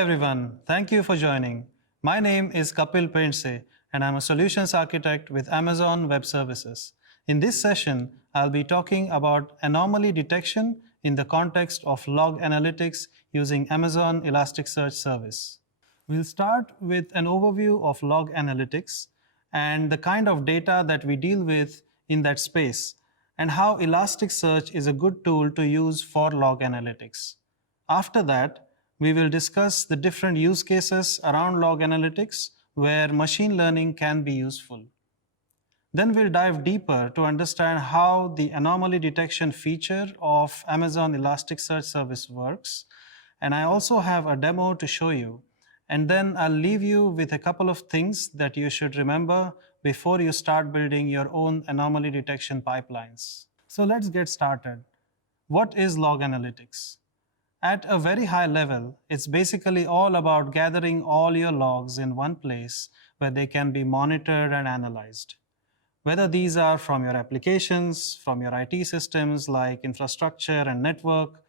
everyone, thank you for joining. My name is Kapil Painse and I'm a solutions architect with Amazon Web Services. In this session, I'll be talking about anomaly detection in the context of log analytics using Amazon Elasticsearch service. We'll start with an overview of log analytics and the kind of data that we deal with in that space, and how Elasticsearch is a good tool to use for log analytics. After that, we will discuss the different use cases around log analytics where machine learning can be useful. Then we'll dive deeper to understand how the anomaly detection feature of Amazon Elasticsearch service works. And I also have a demo to show you. And then I'll leave you with a couple of things that you should remember before you start building your own anomaly detection pipelines. So let's get started. What is log analytics? At a very high level, it's basically all about gathering all your logs in one place where they can be monitored and analyzed. Whether these are from your applications, from your IT systems like infrastructure and network,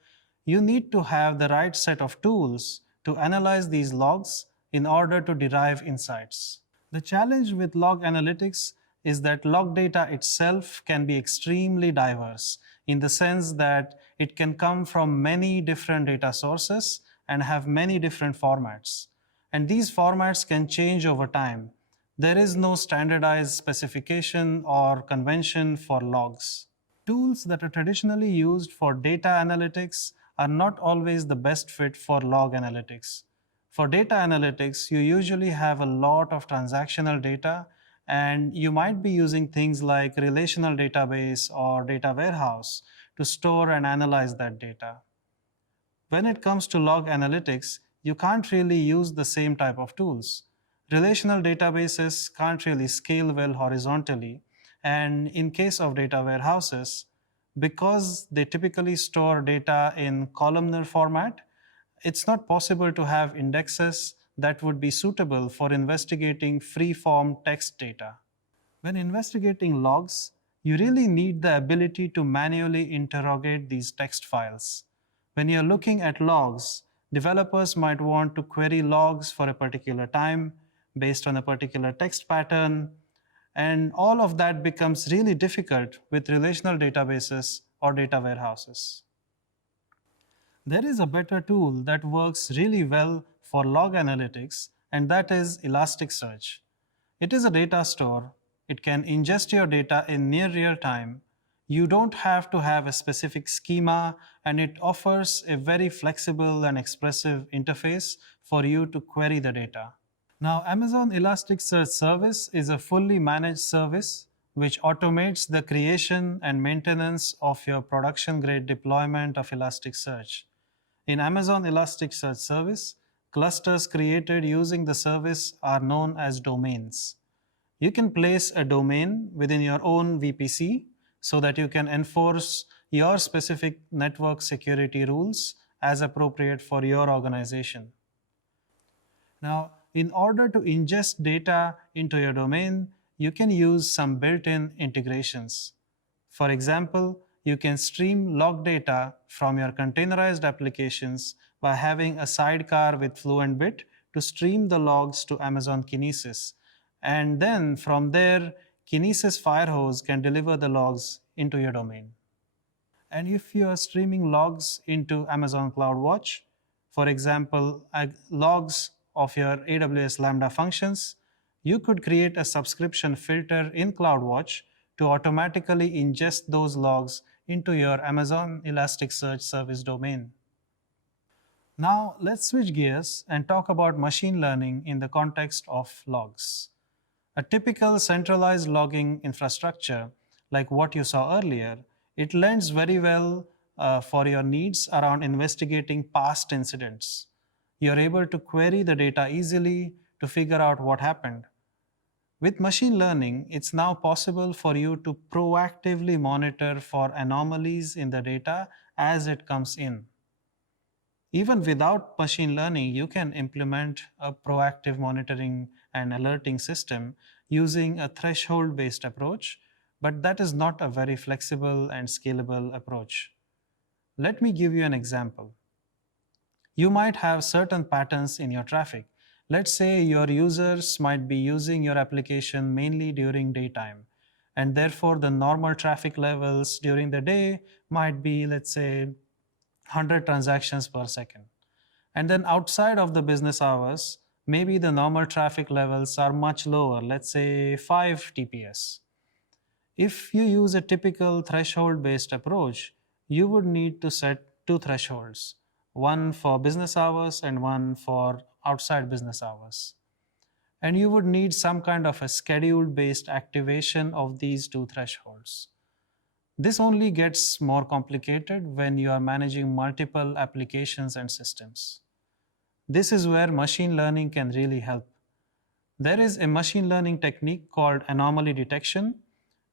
you need to have the right set of tools to analyze these logs in order to derive insights. The challenge with log analytics is that log data itself can be extremely diverse in the sense that it can come from many different data sources and have many different formats. And these formats can change over time. There is no standardized specification or convention for logs. Tools that are traditionally used for data analytics are not always the best fit for log analytics. For data analytics, you usually have a lot of transactional data, and you might be using things like relational database or data warehouse to store and analyze that data. When it comes to log analytics, you can't really use the same type of tools. Relational databases can't really scale well horizontally, and in case of data warehouses, because they typically store data in columnar format, it's not possible to have indexes that would be suitable for investigating free-form text data. When investigating logs, you really need the ability to manually interrogate these text files. When you're looking at logs, developers might want to query logs for a particular time based on a particular text pattern, and all of that becomes really difficult with relational databases or data warehouses. There is a better tool that works really well for log analytics, and that is Elasticsearch. It is a data store. It can ingest your data in near real time. You don't have to have a specific schema, and it offers a very flexible and expressive interface for you to query the data. Now, Amazon Elasticsearch service is a fully managed service which automates the creation and maintenance of your production-grade deployment of Elasticsearch. In Amazon Elasticsearch service, clusters created using the service are known as domains. You can place a domain within your own VPC so that you can enforce your specific network security rules as appropriate for your organization. Now, in order to ingest data into your domain, you can use some built-in integrations. For example, you can stream log data from your containerized applications by having a sidecar with FluentBit to stream the logs to Amazon Kinesis. And then from there, Kinesis Firehose can deliver the logs into your domain. And if you are streaming logs into Amazon CloudWatch, for example, logs of your AWS Lambda functions, you could create a subscription filter in CloudWatch to automatically ingest those logs into your Amazon Elasticsearch service domain. Now, let's switch gears and talk about machine learning in the context of logs. A typical centralized logging infrastructure, like what you saw earlier, it lends very well for your needs around investigating past incidents. You're able to query the data easily to figure out what happened. With machine learning, it's now possible for you to proactively monitor for anomalies in the data as it comes in. Even without machine learning, you can implement a proactive monitoring and alerting system using a threshold-based approach, but that is not a very flexible and scalable approach. Let me give you an example. You might have certain patterns in your traffic. Let's say your users might be using your application mainly during daytime, and therefore the normal traffic levels during the day might be, let's say, 100 transactions per second. And then outside of the business hours, maybe the normal traffic levels are much lower, let's say 5 TPS. If you use a typical threshold based approach, you would need to set two thresholds, one for business hours and one for outside business hours. And you would need some kind of a schedule based activation of these two thresholds. This only gets more complicated when you are managing multiple applications and systems. This is where machine learning can really help. There is a machine learning technique called anomaly detection,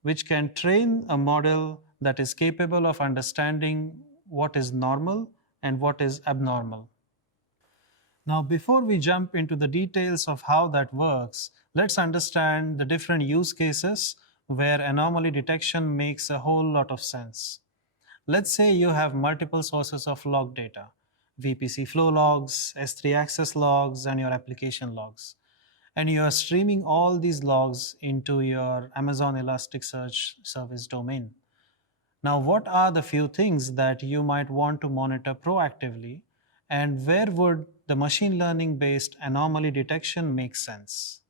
which can train a model that is capable of understanding what is normal and what is abnormal. Now, before we jump into the details of how that works, let's understand the different use cases where anomaly detection makes a whole lot of sense. Let's say you have multiple sources of log data, VPC flow logs, S3 access logs, and your application logs. And you are streaming all these logs into your Amazon Elasticsearch service domain. Now, what are the few things that you might want to monitor proactively, and where would the machine learning based anomaly detection make sense?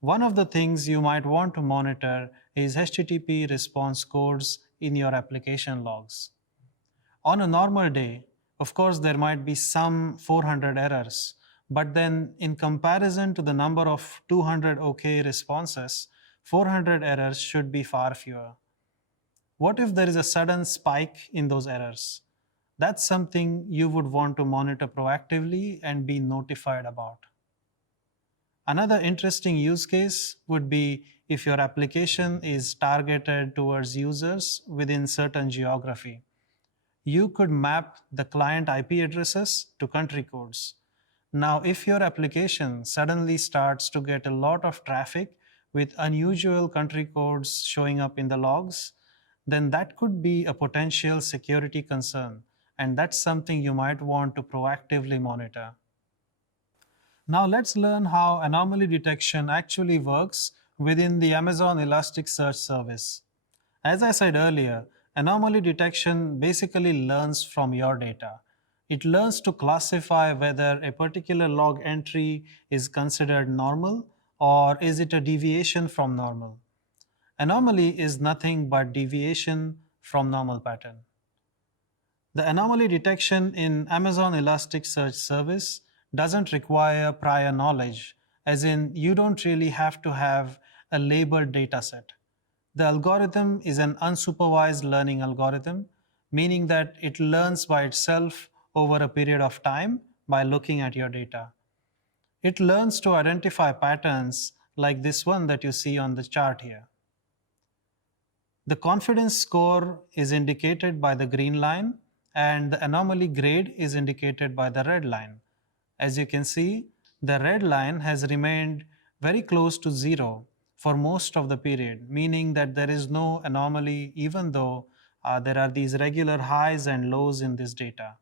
One of the things you might want to monitor is HTTP response codes in your application logs. On a normal day, of course, there might be some 400 errors, but then in comparison to the number of 200 OK responses, 400 errors should be far fewer. What if there is a sudden spike in those errors? That's something you would want to monitor proactively and be notified about. Another interesting use case would be if your application is targeted towards users within certain geography. You could map the client IP addresses to country codes. Now, if your application suddenly starts to get a lot of traffic with unusual country codes showing up in the logs, then that could be a potential security concern, and that's something you might want to proactively monitor. Now let's learn how anomaly detection actually works within the Amazon Elasticsearch service. As I said earlier, anomaly detection basically learns from your data. It learns to classify whether a particular log entry is considered normal or is it a deviation from normal. Anomaly is nothing but deviation from normal pattern. The anomaly detection in Amazon Elasticsearch service doesn't require prior knowledge, as in you don't really have to have a labeled dataset. The algorithm is an unsupervised learning algorithm, meaning that it learns by itself over a period of time by looking at your data. It learns to identify patterns like this one that you see on the chart here. The confidence score is indicated by the green line, and the anomaly grade is indicated by the red line. As you can see, the red line has remained very close to zero for most of the period, meaning that there is no anomaly even though there are these regular highs and lows in this data.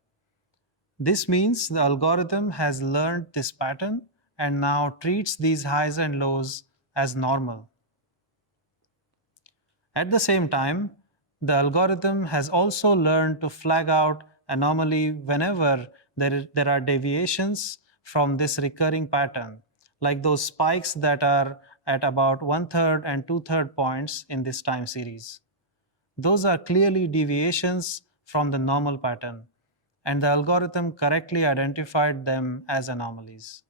This means the algorithm has learned this pattern and now treats these highs and lows as normal. At the same time, the algorithm has also learned to flag out anomaly whenever there are deviations from this recurring pattern, like those spikes that are at about 1/3 and 2/3 points in this time series. Those are clearly deviations from the normal pattern, and the algorithm correctly identified them as anomalies.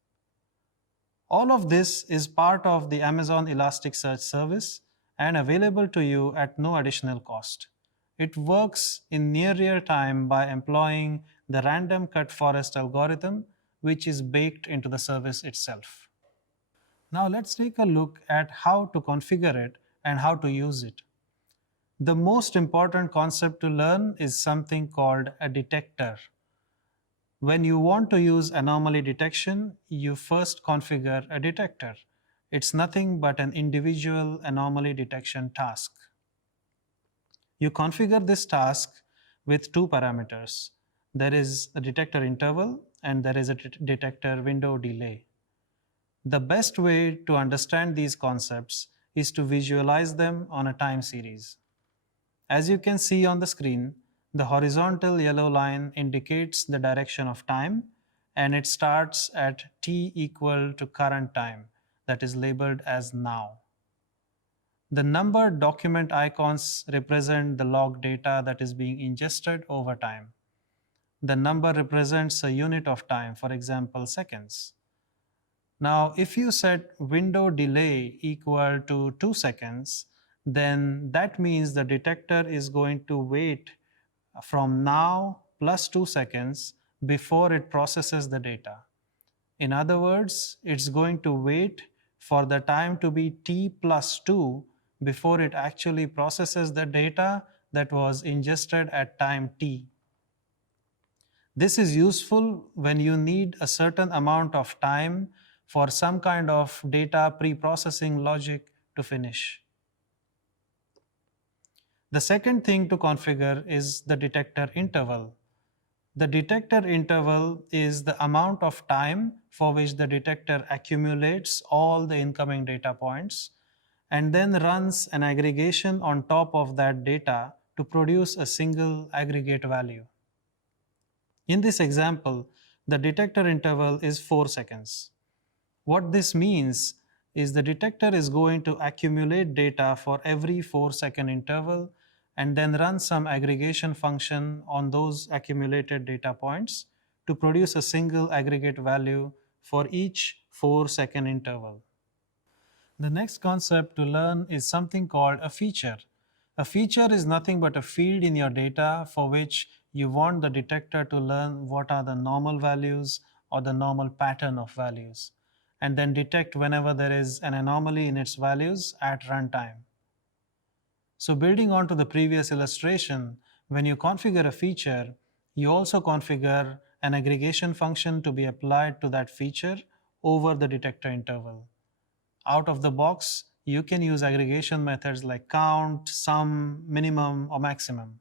All of this is part of the Amazon Elasticsearch service and available to you at no additional cost. It works in near real time by employing the random cut forest algorithm, which is baked into the service itself. Now let's take a look at how to configure it and how to use it. The most important concept to learn is something called a detector. When you want to use anomaly detection, you first configure a detector. It's nothing but an individual anomaly detection task. You configure this task with two parameters. There is a detector interval and there is a detector window delay. The best way to understand these concepts is to visualize them on a time series. As you can see on the screen, the horizontal yellow line indicates the direction of time, and it starts at t equal to current time, that is labeled as now. The numbered document icons represent the log data that is being ingested over time. The number represents a unit of time, for example, seconds. Now, if you set window delay equal to 2 seconds, then that means the detector is going to wait from now plus 2 seconds before it processes the data. In other words, it's going to wait for the time to be t plus 2 before it actually processes the data that was ingested at time t. This is useful when you need a certain amount of time for some kind of data pre-processing logic to finish. The second thing to configure is the detector interval. The detector interval is the amount of time for which the detector accumulates all the incoming data points and then runs an aggregation on top of that data to produce a single aggregate value. In this example, the detector interval is 4 seconds. What this means is the detector is going to accumulate data for every 4-second interval and then run some aggregation function on those accumulated data points to produce a single aggregate value for each 4-second interval. The next concept to learn is something called a feature. A feature is nothing but a field in your data for which you want the detector to learn what are the normal values or the normal pattern of values, and then detect whenever there is an anomaly in its values at runtime. So building on to the previous illustration, when you configure a feature, you also configure an aggregation function to be applied to that feature over the detector interval. Out of the box, you can use aggregation methods like count, sum, minimum, or maximum.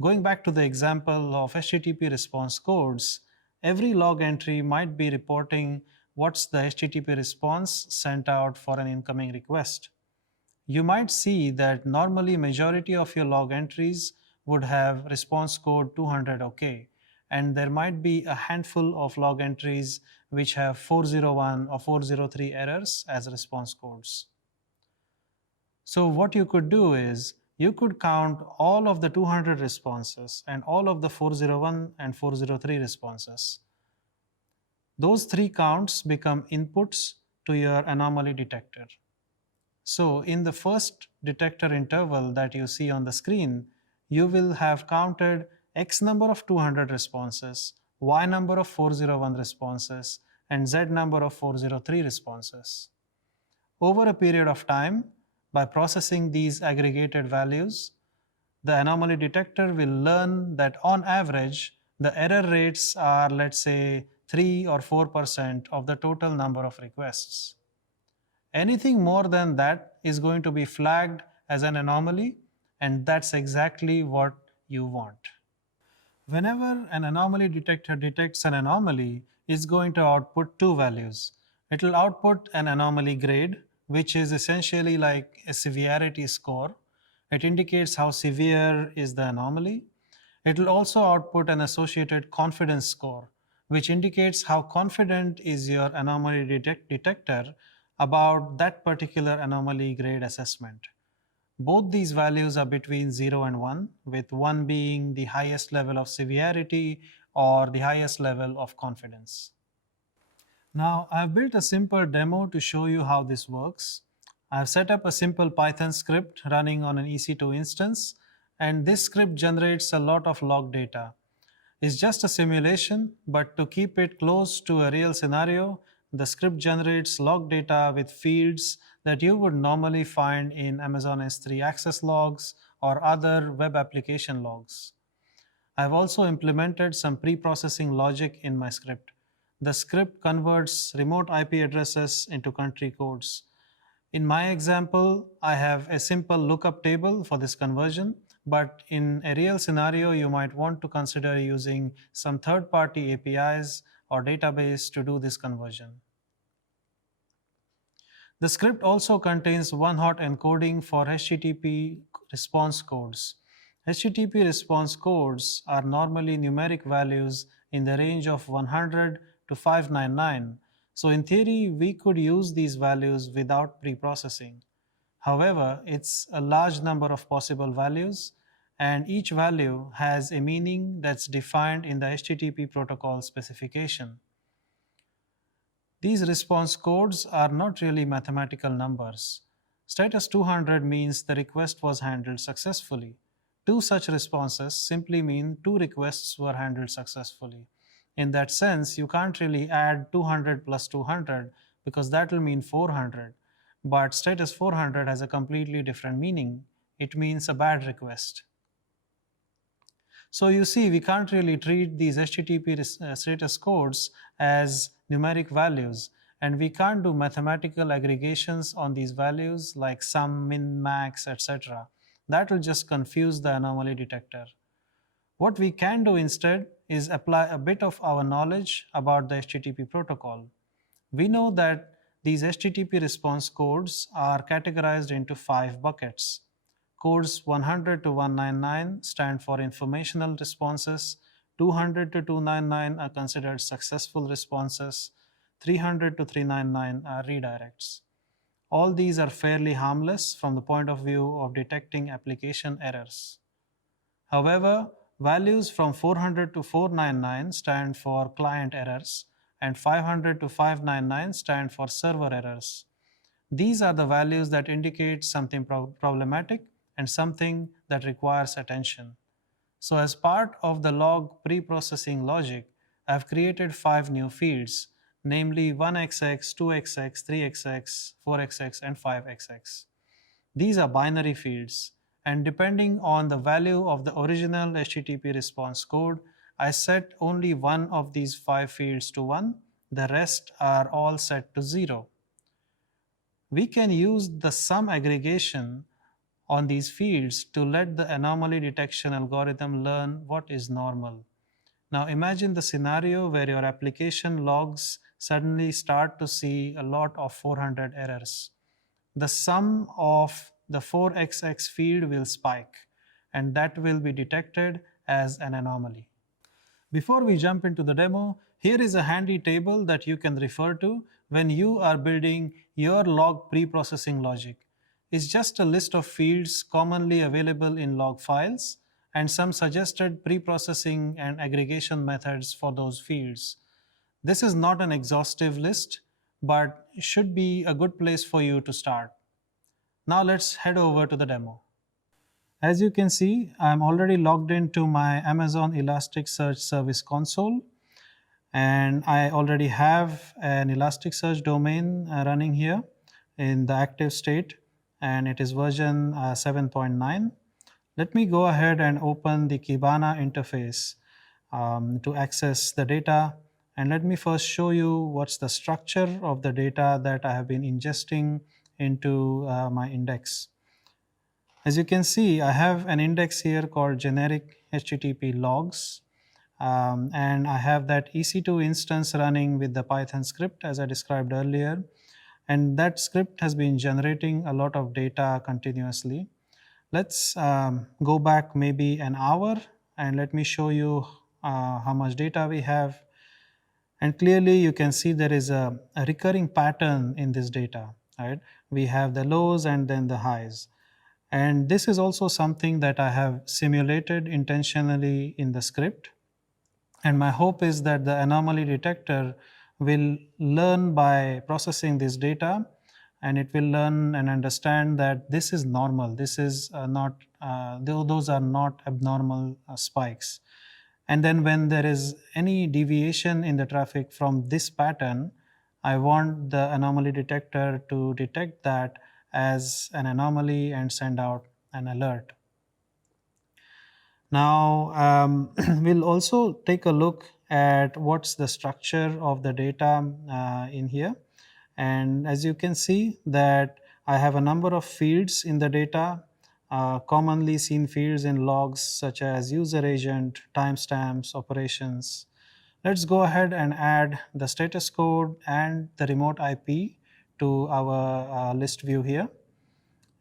Going back to the example of HTTP response codes, every log entry might be reporting what's the HTTP response sent out for an incoming request. You might see that normally majority of your log entries would have response code 200 OK, and there might be a handful of log entries which have 401 or 403 errors as response codes. So what you could do is you could count all of the 200 responses and all of the 401 and 403 responses. Those three counts become inputs to your anomaly detector. So in the first detector interval that you see on the screen, you will have counted X number of 200 responses, Y number of 401 responses, and Z number of 403 responses. Over a period of time, by processing these aggregated values, the anomaly detector will learn that on average, the error rates are, let's say, 3 or 4% of the total number of requests. Anything more than that is going to be flagged as an anomaly, and that's exactly what you want. Whenever an anomaly detector detects an anomaly, it's going to output two values. It will output an anomaly grade, which is essentially like a severity score. It indicates how severe is the anomaly. It will also output an associated confidence score, which indicates how confident is your anomaly detector about that particular anomaly grade assessment. Both these values are between 0 and 1, with 1 being the highest level of severity or the highest level of confidence. Now, I've built a simple demo to show you how this works. I've set up a simple Python script running on an EC2 instance, and this script generates a lot of log data. It's just a simulation, but to keep it close to a real scenario, the script generates log data with fields that you would normally find in Amazon S3 access logs or other web application logs. I've also implemented some pre-processing logic in my script. The script converts remote IP addresses into country codes. In my example, I have a simple lookup table for this conversion, but in a real scenario, you might want to consider using some third-party APIs or database to do this conversion. The script also contains one-hot encoding for HTTP response codes. HTTP response codes are normally numeric values in the range of 100 to 599. So in theory, we could use these values without pre-processing. However, it's a large number of possible values, and each value has a meaning that's defined in the HTTP protocol specification. These response codes are not really mathematical numbers. Status 200 means the request was handled successfully. Two such responses simply mean two requests were handled successfully. In that sense, you can't really add 200 plus 200 because that will mean 400. But status 400 has a completely different meaning. It means a bad request. So you see, we can't really treat these HTTP status codes as numeric values, and we can't do mathematical aggregations on these values like sum, min, max, etc. That will just confuse the anomaly detector. What we can do instead is apply a bit of our knowledge about the HTTP protocol. We know that these HTTP response codes are categorized into 5 buckets. Codes 100 to 199 stand for informational responses, 200 to 299 are considered successful responses, 300 to 399 are redirects. All these are fairly harmless from the point of view of detecting application errors. However, values from 400 to 499 stand for client errors, and 500 to 599 stand for server errors. These are the values that indicate something problematic and something that requires attention. So as part of the log pre-processing logic, I've created 5 new fields, namely 1xx, 2xx, 3xx, 4xx, and 5xx. These are binary fields, and depending on the value of the original HTTP response code, I set only one of these 5 fields to 1, the rest are all set to 0. We can use the sum aggregation on these fields to let the anomaly detection algorithm learn what is normal. Now imagine the scenario where your application logs suddenly start to see a lot of 400 errors. The sum of the 4xx field will spike, and that will be detected as an anomaly. Before we jump into the demo, here is a handy table that you can refer to when you are building your log pre-processing logic. It's just a list of fields commonly available in log files and some suggested pre-processing and aggregation methods for those fields. This is not an exhaustive list, but should be a good place for you to start. Now let's head over to the demo. As you can see, I'm already logged into my Amazon Elasticsearch Service Console, and I already have an Elasticsearch domain running here in the active state, and it is version 7.9. Let me go ahead and open the Kibana interface to access the data, and let me first show you what's the structure of the data that I have been ingesting into my index. As you can see, I have an index here called generic HTTP logs, and I have that EC2 instance running with the Python script as I described earlier. And that script has been generating a lot of data continuously. Let's go back maybe an hour and let me show you how much data we have. And clearly you can see there is a recurring pattern in this data, right? We have the lows and then the highs. And this is also something that I have simulated intentionally in the script. And my hope is that the anomaly detector will learn by processing this data, and it will learn and understand that this is normal. This is those are not abnormal spikes. And then when there is any deviation in the traffic from this pattern, I want the anomaly detector to detect that as an anomaly and send out an alert. Now, we'll also take a look at what's the structure of the data in here. And as you can see that I have a number of fields in the data. commonly seen fields in logs such as user agent, timestamps, operations. Let's go ahead and add the status code and the remote IP to our list view here.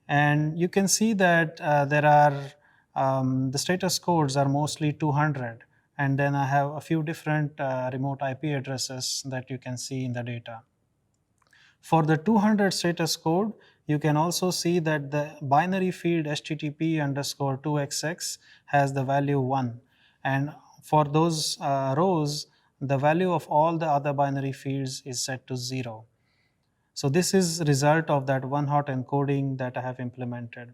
And you can see that the status codes are mostly 200. And then I have a few different remote IP addresses that you can see in the data. For the 200 status code, you can also see that the binary field HTTP underscore 2xx has the value 1. And for those rows, the value of all the other binary fields is set to 0. So this is result of that one hot encoding that I have implemented.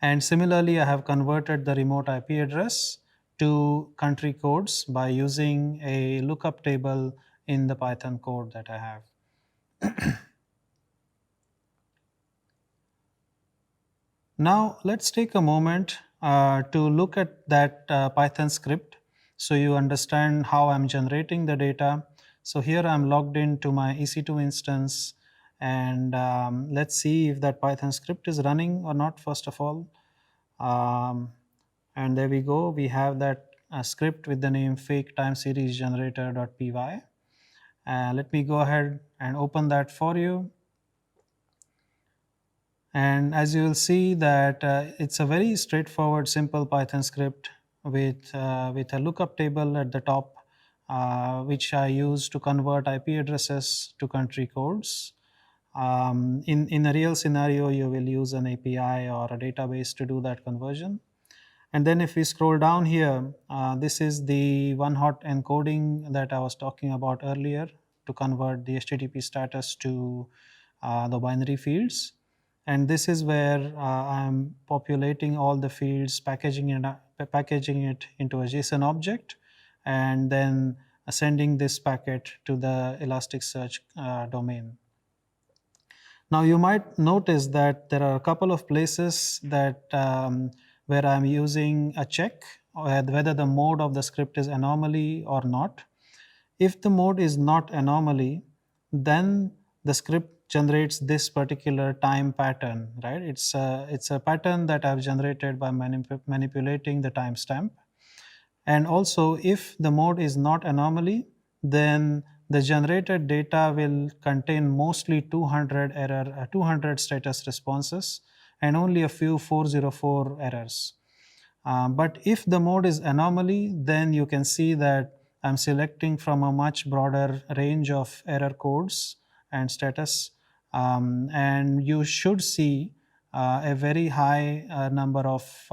And similarly, I have converted the remote IP address to country codes by using a lookup table in the Python code that I have. Now, let's take a moment to look at that Python script so you understand how I'm generating the data. So here I'm logged into my EC2 instance, and let's see if that Python script is running or not, first of all. And there we go. We have that script with the name fake time series generator.py. Let me go ahead and open that for you. And as you will see that it's a very straightforward, simple Python script with a lookup table at the top, which I use to convert IP addresses to country codes. In a real scenario, you will use an API or a database to do that conversion. And then if we scroll down here, this is the one hot encoding that I was talking about earlier to convert the HTTP status to the binary fields. And this is where I'm populating all the fields, packaging it into a JSON object, and then sending this packet to the Elasticsearch domain. Now you might notice that there are a couple of places that where I'm using a check whether the mode of the script is anomaly or not. If the mode is not anomaly, then the script generates this particular time pattern, right? It's a pattern that I've generated by manipulating the timestamp. And also, if the mode is not anomaly, then the generated data will contain mostly 200 status responses and only a few 404 errors. But if the mode is anomaly, then you can see that I'm selecting from a much broader range of error codes and status. And you should see a very high number of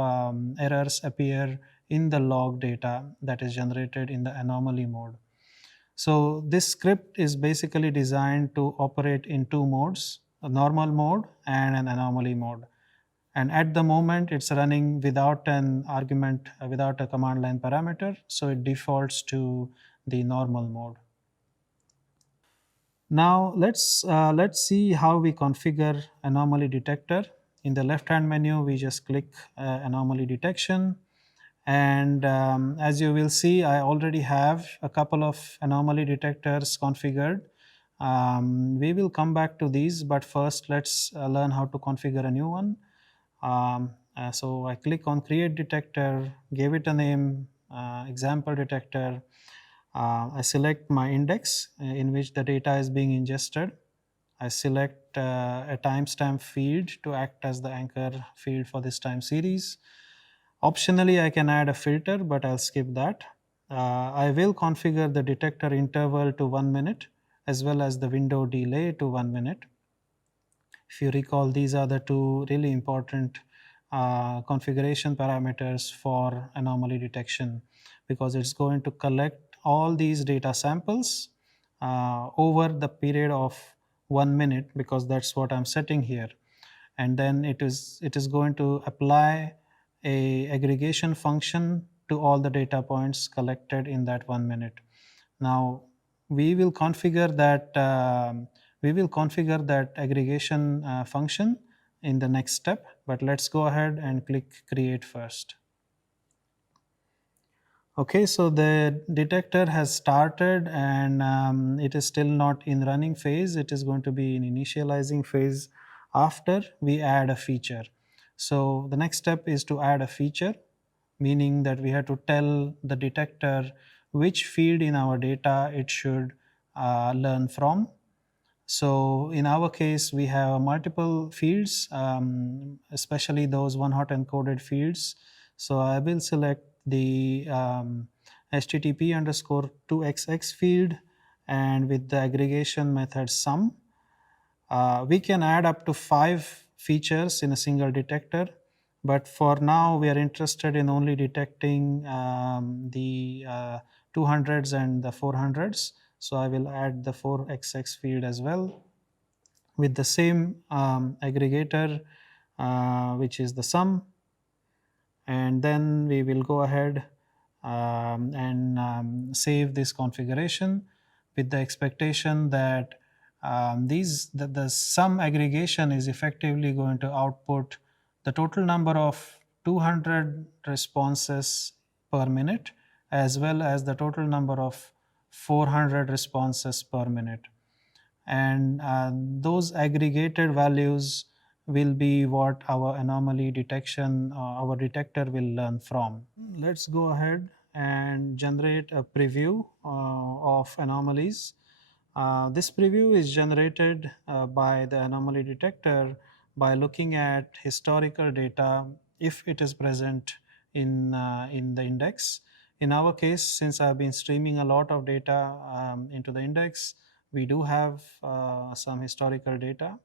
errors appear in the log data that is generated in the anomaly mode. So this script is basically designed to operate in two modes, a normal mode and an anomaly mode. And at the moment, it's running without an argument, without a command line parameter, so it defaults to the normal mode. Now let's see how we configure anomaly detector. In the left-hand menu, we just click anomaly detection. And as you will see, I already have a couple of anomaly detectors configured. We will come back to these, but first let's learn how to configure a new one. So I click on create detector, gave it a name, example detector. I select my index in which the data is being ingested. I select a timestamp field to act as the anchor field for this time series. Optionally, I can add a filter, but I'll skip that. I will configure the detector interval to 1 minute as well as the window delay to 1 minute. If you recall, these are the two really important configuration parameters for anomaly detection, because it's going to collect all these data samples over the period of 1 minute, because that's what I'm setting here. And then it is going to apply a aggregation function to all the data points collected in that 1 minute. Now we will configure that aggregation function in the next step, but let's go ahead and click create first. Okay, so the detector has started, and it is still not in running phase. It is going to be in initializing phase after we add a feature. So the next step is to add a feature, meaning that we have to tell the detector which field in our data it should learn from. So in our case, we have multiple fields, especially those one-hot encoded fields. So I will select the HTTP underscore 2xx field, and with the aggregation method sum, we can add up to 5 features in a single detector. But for now, we are interested in only detecting the 200s and the 400s. So I will add the 4xx field as well with the same aggregator, which is the sum. And then we will go ahead and save this configuration with the expectation that the sum aggregation is effectively going to output the total number of 200 responses per minute, as well as the total number of 400 responses per minute. And those aggregated values will be what our anomaly detection, our detector will learn from. Let's go ahead and generate a preview of anomalies. This preview is generated by the anomaly detector by looking at historical data if it is present in the index. In our case, since I've been streaming a lot of data into the index, we do have some historical data.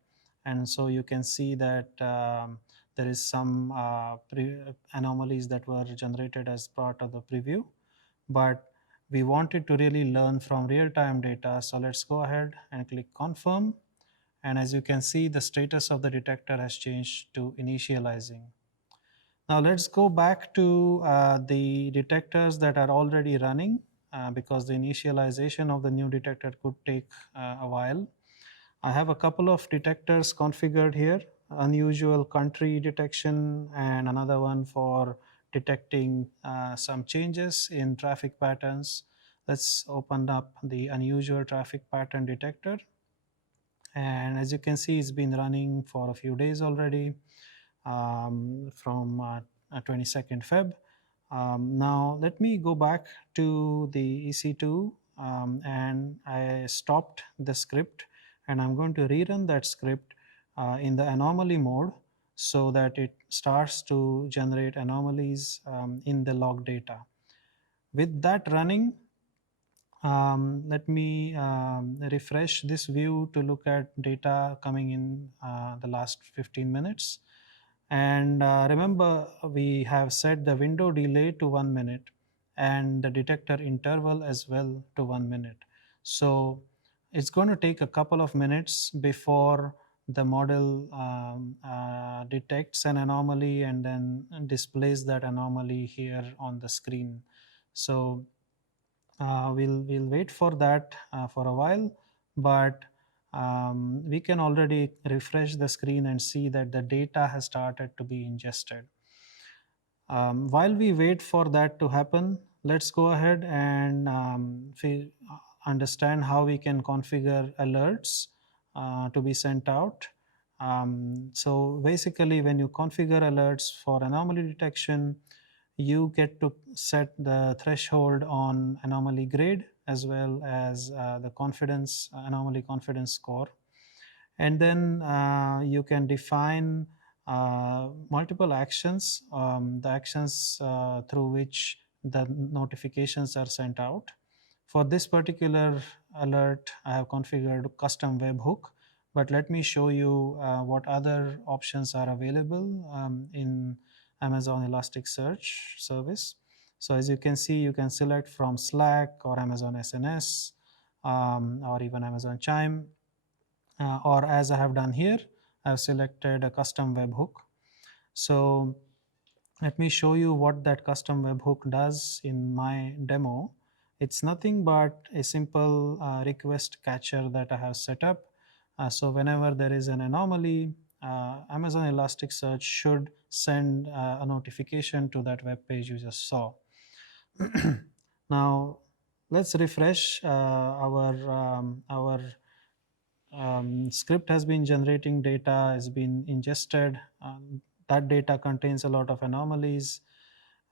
And so you can see that there is some anomalies that were generated as part of the preview. But we wanted to really learn from real-time data. So let's go ahead and click confirm. And as you can see, the status of the detector has changed to initializing. Now let's go back to the detectors that are already running because the initialization of the new detector could take a while. I have a couple of detectors configured here, unusual country detection and another one for detecting some changes in traffic patterns. Let's open up the unusual traffic pattern detector. And as you can see, it's been running for a few days already from 22nd Feb. Now let me go back to the EC2 and I stopped the script and I'm going to rerun that script in the anomaly mode so that it starts to generate anomalies in the log data. With that running, let me refresh this view to look at data coming in the last 15 minutes. And remember, we have set the window delay to 1 minute and the detector interval as well to 1 minute. So it's going to take a couple of minutes before the model detects an anomaly and then displays that anomaly here on the screen. So we'll wait for that for a while, but we can already refresh the screen and see that the data has started to be ingested. While we wait for that to happen, let's go ahead and understand how we can configure alerts to be sent out. So basically, when you configure alerts for anomaly detection, you get to set the threshold on anomaly grade as well as the confidence anomaly confidence score. And then you can define multiple actions, the actions through which the notifications are sent out. For this particular alert, I have configured custom webhook, but let me show you what other options are available in Amazon Elasticsearch service. So as you can see, you can select from Slack or Amazon SNS or even Amazon Chime, or as I have done here, I've selected a custom webhook. So let me show you what that custom webhook does in my demo. It's nothing but a simple request catcher that I have set up. So whenever there is an anomaly, Amazon Elasticsearch should send a notification to that web page you just saw. Now let's refresh our script has been generating data, has been ingested. that data contains a lot of anomalies.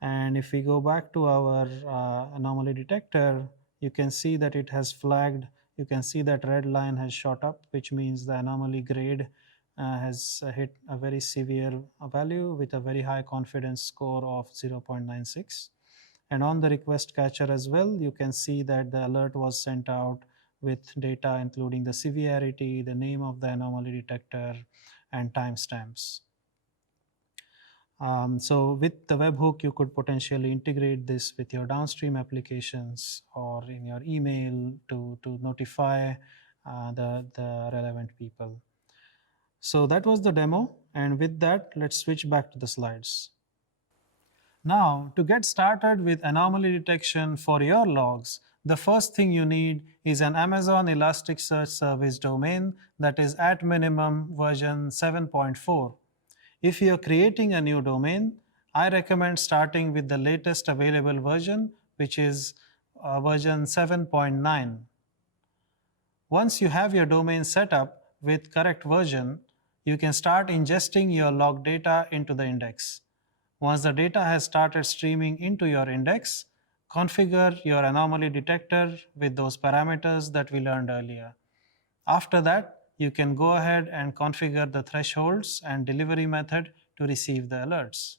And if we go back to our anomaly detector, you can see that it has flagged. You can see that red line has shot up, which means the anomaly grade has hit a very severe value with a very high confidence score of 0.96. And on the request catcher as well, you can see that the alert was sent out with data including the severity, the name of the anomaly detector, and timestamps. So with the webhook, you could potentially integrate this with your downstream applications or in your email to notify the relevant people. So that was the demo. And with that, let's switch back to the slides. Now, to get started with anomaly detection for your logs, the first thing you need is an Amazon Elasticsearch service domain that is at minimum version 7.4. If you're creating a new domain, I recommend starting with the latest available version, which is version 7.9. Once you have your domain set up with correct version, you can start ingesting your log data into the index. Once the data has started streaming into your index, configure your anomaly detector with those parameters that we learned earlier. After that, you can go ahead and configure the thresholds and delivery method to receive the alerts.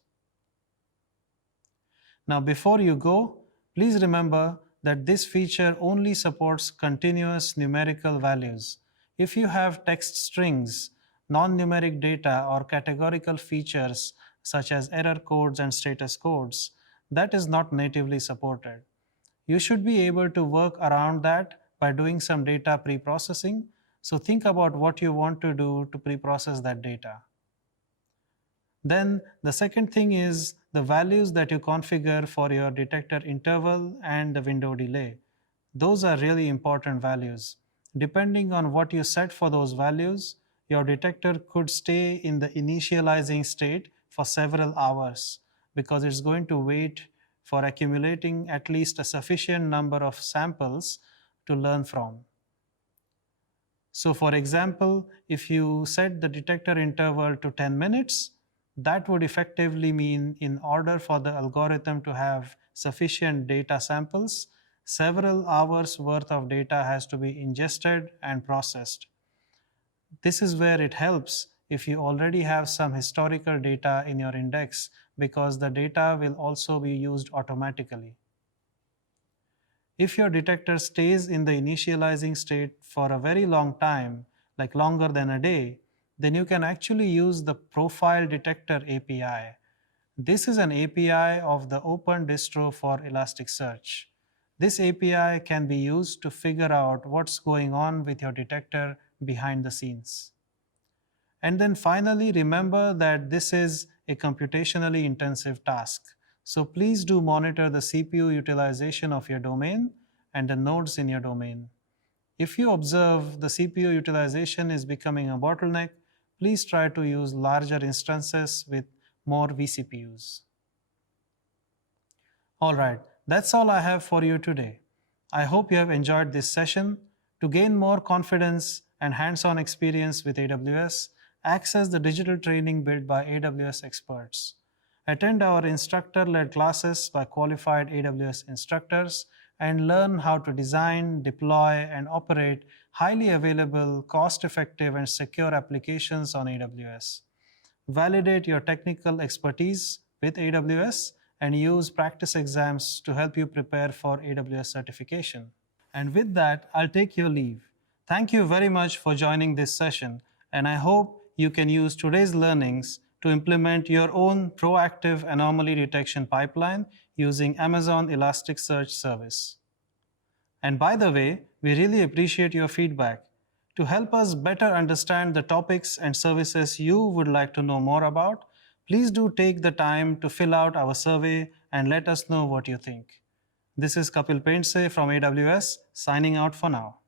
Now, before you go, please remember that this feature only supports continuous numerical values. If you have text strings, non-numeric data, or categorical features such as error codes and status codes, that is not natively supported. You should be able to work around that by doing some data pre-processing. So think about what you want to do to pre-process that data. Then the second thing is the values that you configure for your detector interval and the window delay. Those are really important values. Depending on what you set for those values, your detector could stay in the initializing state for several hours because it's going to wait for accumulating at least a sufficient number of samples to learn from. So for example, if you set the detector interval to 10 minutes, that would effectively mean in order for the algorithm to have sufficient data samples, several hours worth of data has to be ingested and processed. This is where it helps if you already have some historical data in your index because the data will also be used automatically. If your detector stays in the initializing state for a very long time, like longer than a day, then you can actually use the Profile Detector API. This is an API of the open distro for Elasticsearch. This API can be used to figure out what's going on with your detector behind the scenes. And then finally, remember that this is a computationally intensive task. So please do monitor the CPU utilization of your domain and the nodes in your domain. If you observe the CPU utilization is becoming a bottleneck, please try to use larger instances with more vCPUs. All right, that's all I have for you today. I hope you have enjoyed this session. To gain more confidence and hands-on experience with AWS, access the digital training built by AWS experts. Attend our instructor-led classes by qualified AWS instructors and learn how to design, deploy, and operate highly available, cost-effective, and secure applications on AWS. Validate your technical expertise with AWS and use practice exams to help you prepare for AWS certification. And with that, I'll take your leave. Thank you very much for joining this session, and I hope you can use today's learnings to implement your own proactive anomaly detection pipeline using Amazon Elasticsearch service. And by the way, we really appreciate your feedback. To help us better understand the topics and services you would like to know more about, please do take the time to fill out our survey and let us know what you think. This is Kapil Painse from AWS, signing out for now.